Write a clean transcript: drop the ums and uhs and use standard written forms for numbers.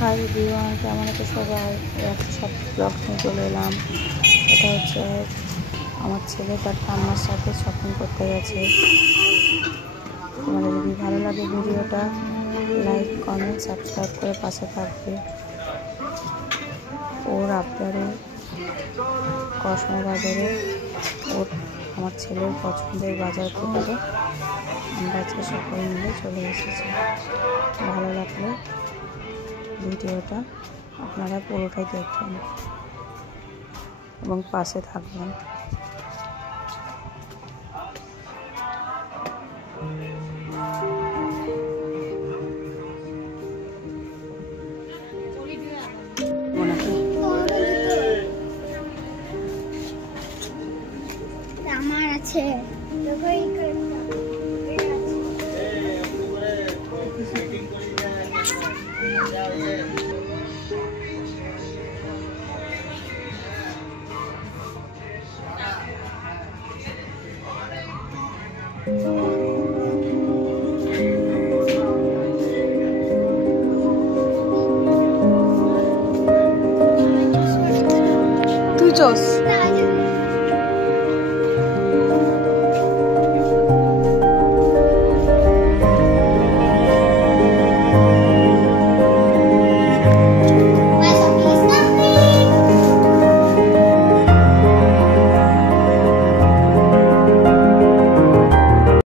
Hi everyone, কেমন আছে সবাই? একটা সব ব্লগ নিয়ে চলে এলাম। এটা হচ্ছে আমার ছেলে তার ঠাম্মার সাথে শপিং করতে গেছে। তোমাদের যদি ভালো লাগে ভিডিওটা লাইক কমেন্ট সাবস্ক্রাইব করে পাশে থাকবে। ওর আবদারে কসমো বাজারে ওর আমার ছেলের পছন্দের বাজার করতে আমরা আজকে সকলে মিলে চলে এসেছি। ভালো লাগলে ভিডিওটা আপনারা পুরোটাই দেখবেন এবং পাশে থাকবেন। আমার আছে তুই চস